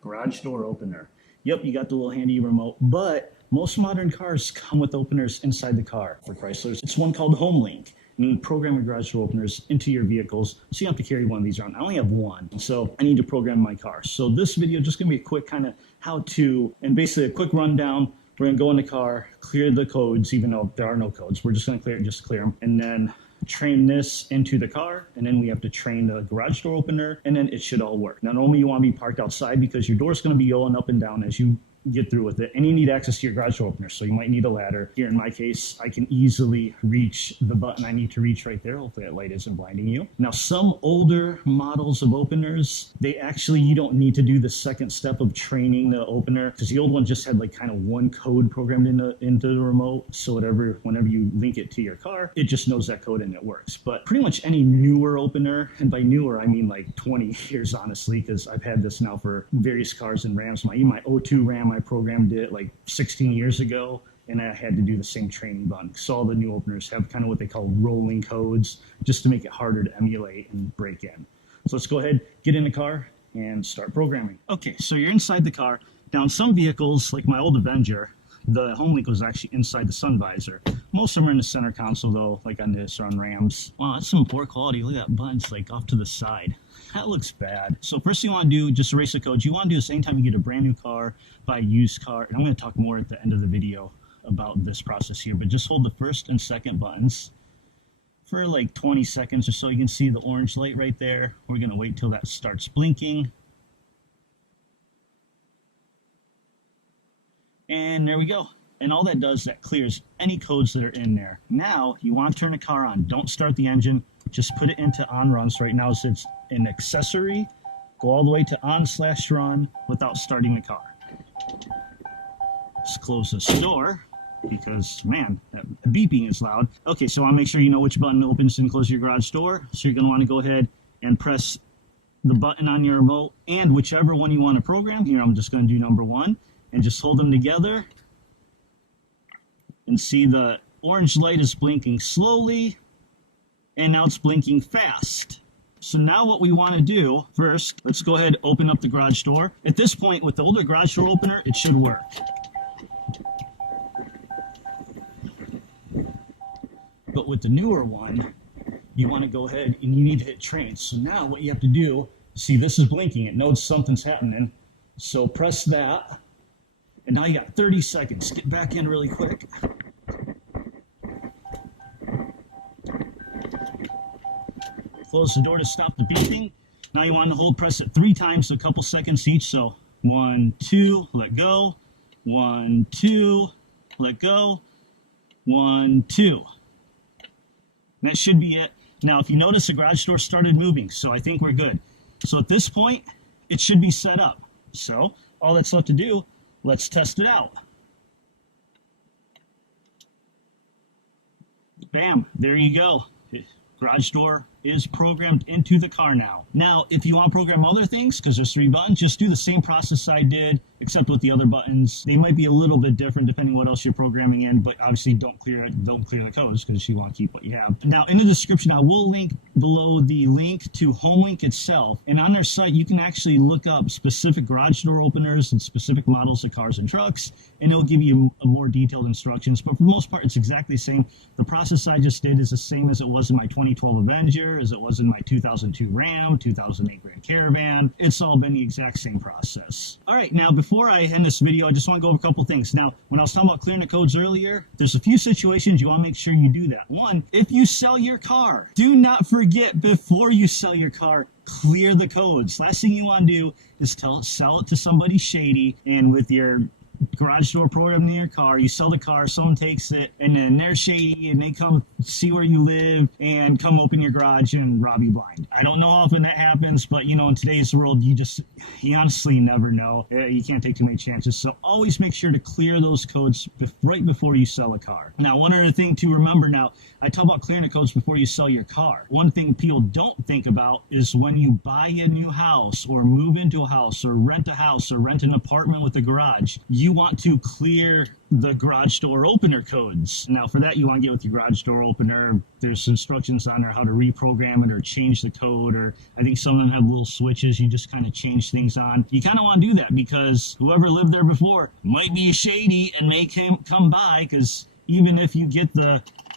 Garage door opener. Yep, you got the little handy remote, but most modern cars come with openers inside the car. For Chryslers, it's one called HomeLink. And you program your garage door openers into your vehicles, so you don't have to carry one of these around. I only have one, so I need to program my car. So this video just gonna be a quick kind of how to, and basically a quick rundown. We're gonna go in the car, clear the codes, even though there are no codes. We're just gonna clear them, and then train this into the car, and then we have to train the garage door opener, and then it should all work. Now, normally you want to be parked outside because your door's going to be going up and down as you get through with it, and you need access to your garage door opener, so you might need a ladder. Here in my case, I can easily reach the button I need to reach right there. Hopefully that light isn't blinding you. Now, some older models of openers, you don't need to do the second step of training the opener, because the old one just had like kind of one code programmed into the remote, so whenever you link it to your car, it just knows that code and it works. But pretty much any newer opener, and by newer I mean like 20 years honestly, because I've had this now for various cars and Rams. My O2 Ram, I programmed it like 16 years ago, and I had to do the same training button. So all the new openers have kind of what they call rolling codes, just to make it harder to emulate and break in. So let's go ahead, get in the car, and start programming. Okay, so you're inside the car. Now in some vehicles, like my old Avenger, the HomeLink was actually inside the sun visor. Most of them are in the center console though, like on this or on Rams. Wow, that's some poor quality. Look at that button's like off to the side. That looks bad. So first thing you want to do, just erase the codes. You want to do this anytime you get a brand new car, buy a used car. And I'm going to talk more at the end of the video about this process here, but just hold the first and second buttons for like 20 seconds or so. You can see the orange light right there. We're going to wait till that starts blinking. And there we go. And all that does, that clears any codes that are in there. Now, you want to turn the car on. Don't start the engine. Just put it into on runs. Right now, it's an accessory. Go all the way to on/run without starting the car. Let's close this door because, man, that beeping is loud. Okay, so I want to make sure you know which button opens and closes your garage door. So you're going to want to go ahead and press the button on your remote and whichever one you want to program. Here, I'm just going to do number 1. And just hold them together and see the orange light is blinking slowly, and now it's blinking fast. So now what we want to do first, let's go ahead and open up the garage door. At this point, with the older garage door opener, it should work. But with the newer one, you want to go ahead and you need to hit train. So now what you have to do, see, this is blinking. It knows something's happening. So press that. And now you got 30 seconds. Get back in really quick. Close the door to stop the beeping. Now you want to press it 3 times, a couple seconds each. So 1, 2, let go. 1, 2, let go. 1, 2. That should be it. Now, if you notice, the garage door started moving, so I think we're good. So at this point, it should be set up. So all that's left to do, let's test it out. Bam, there you go. Garage door is programmed into the car now. Now, if you want to program other things, because there's 3 buttons, just do the same process I did, except with the other buttons. They might be a little bit different depending what else you're programming in, but obviously don't clear the codes because you want to keep what you have. Now, in the description, I will link below the link to HomeLink itself, and on their site, you can actually look up specific garage door openers and specific models of cars and trucks, and it'll give you a more detailed instructions, but for the most part, it's exactly the same. The process I just did is the same as it was in my 2012 Avenger, as it was in my 2002 Ram, 2008 Grand Caravan. It's all been the exact same process. All right, now before I end this video, I just want to go over a couple things. Now, when I was talking about clearing the codes earlier, there's a few situations you want to make sure you do that. One, if you sell your car, do not forget before you sell your car, clear the codes. Last thing you want to do is sell it to somebody shady, and with your garage door program in your car, you sell the car, someone takes it, and then they're shady and they come see where you live and come open your garage and rob you blind. I don't know how often that happens, but you know, in today's world, you honestly never know. You can't take too many chances. So always make sure to clear those codes right before you sell a car. Now, one other thing to remember now, I talk about clearing the codes before you sell your car. One thing people don't think about is when you buy a new house or move into a house or rent an apartment with a garage, you want to clear the garage door opener codes. Now for that, you want to get with your garage door opener. There's instructions on there how to reprogram it or change the code, or I think some of them have little switches you just kind of change things on. You kind of want to do that because whoever lived there before might be shady and may come by, because even if you get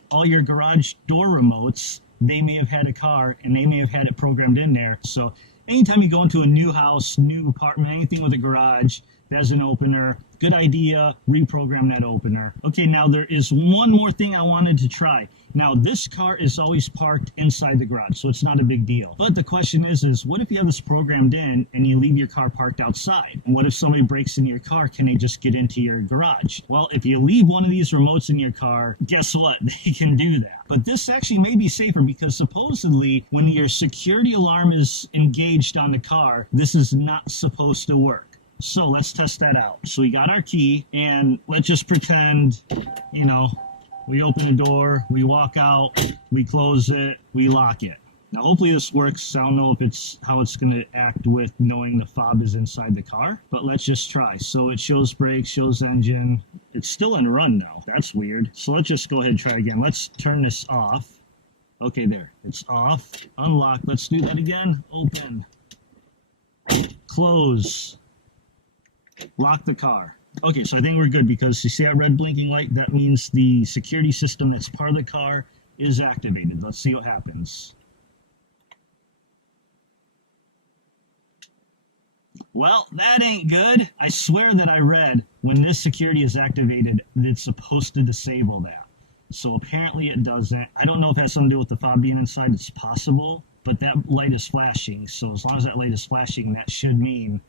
all your garage door remotes, they may have had a car and they may have had it programmed in there. So anytime you go into a new house, new apartment, anything with a garage that has an opener, good idea, reprogram that opener. Okay, now there is one more thing I wanted to try. Now this car is always parked inside the garage, so it's not a big deal. But the question is what if you have this programmed in and you leave your car parked outside? And what if somebody breaks into your car? Can they just get into your garage? Well, if you leave one of these remotes in your car, guess what? They can do that. But this actually may be safer because supposedly when your security alarm is engaged on the car, this is not supposed to work. So let's test that out. So we got our key, and let's just pretend, we open the door, we walk out, we close it, we lock it. Now hopefully this works. I don't know if how it's going to act with knowing the fob is inside the car, but let's just try. So it shows brakes, shows engine. It's still in run now. That's weird. So let's just go ahead and try again. Let's turn this off. Okay, there. It's off. Unlock. Let's do that again. Open. Close. Lock the car. Okay, so I think we're good because you see that red blinking light? That means the security system that's part of the car is activated. Let's see what happens. Well, that ain't good. I swear that I read when this security is activated that it's supposed to disable that. So apparently it doesn't. I don't know if it has something to do with the fob being inside. It's possible, but that light is flashing. So as long as that light is flashing, that should mean...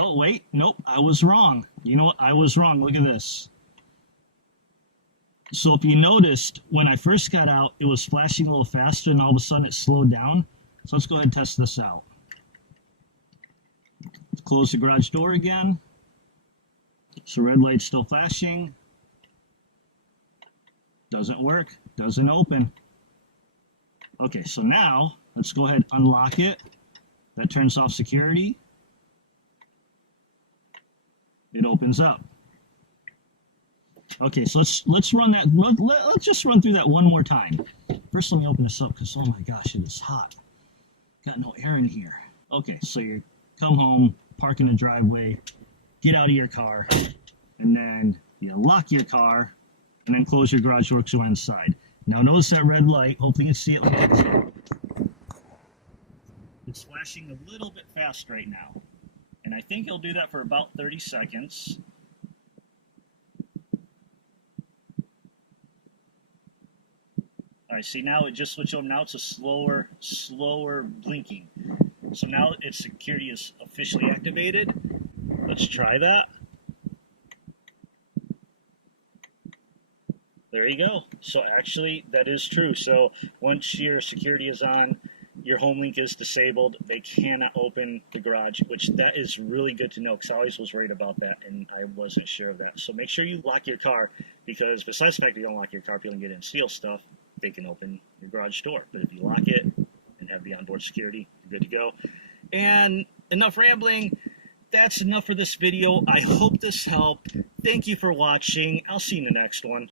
Oh, wait. Nope, I was wrong. You know what? I was wrong. Look at this. So if you noticed, when I first got out, it was flashing a little faster, and all of a sudden it slowed down. So let's go ahead and test this out. Close the garage door again. So red light's still flashing. Doesn't work. Doesn't open. Okay, so now let's go ahead and unlock it. That turns off security. It opens up. Okay, so let's run that. Let's just run through that one more time. First, let me open this up because oh my gosh, it is hot. Got no air in here. Okay, so you come home, park in the driveway, get out of your car, and then you lock your car, and then close your garage door so inside. Now notice that red light. Hopefully you can see it like this. It's flashing a little bit fast right now. And I think it'll do that for about 30 seconds. All right, see now it just switched over. Now it's a slower blinking. So now its security is officially activated. Let's try that. There you go. So actually, that is true. So once your security is on, your HomeLink is disabled, they cannot open the garage, which that is really good to know because I always was worried about that and I wasn't sure of that. So make sure you lock your car because besides the fact that you don't lock your car, people can get in and steal stuff, they can open your garage door. But if you lock it and have the onboard security, you're good to go. And enough rambling. That's enough for this video. I hope this helped. Thank you for watching. I'll see you in the next one.